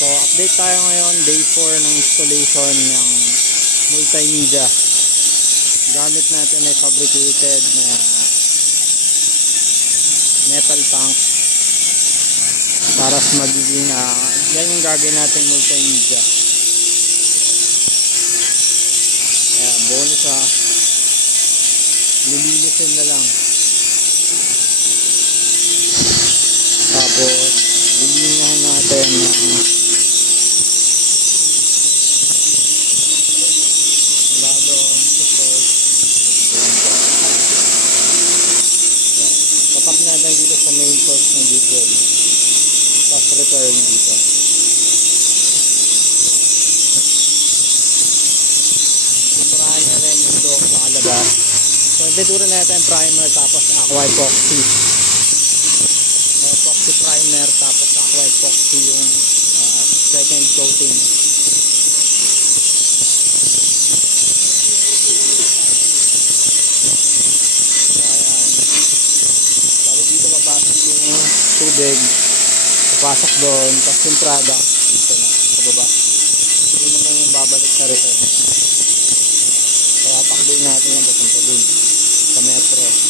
So update tayo ngayon, day 4 ng installation ng multimedia. Gamit natin ay fabricated na metal tank para sa magiging yan yung gagawin natin multimedia. Kaya bonus lilinisin na lang. Tapos lilinahan natin mula doon sa source. Tapak natin dito sa main source ng liquid. Tapos return dito. Pinturahan na rin yung loob sa kalabas. So pintura natin primer tapos aqua epoxy. Epoxy primer tapos aqua epoxy yung second coating. So ayan, sabi dito papasok yung tubig, papasok doon, tapos yung product dito na sa baba. Yun naman yung babalik sa return. Kaya takboy natin yung papunta dun sa metro.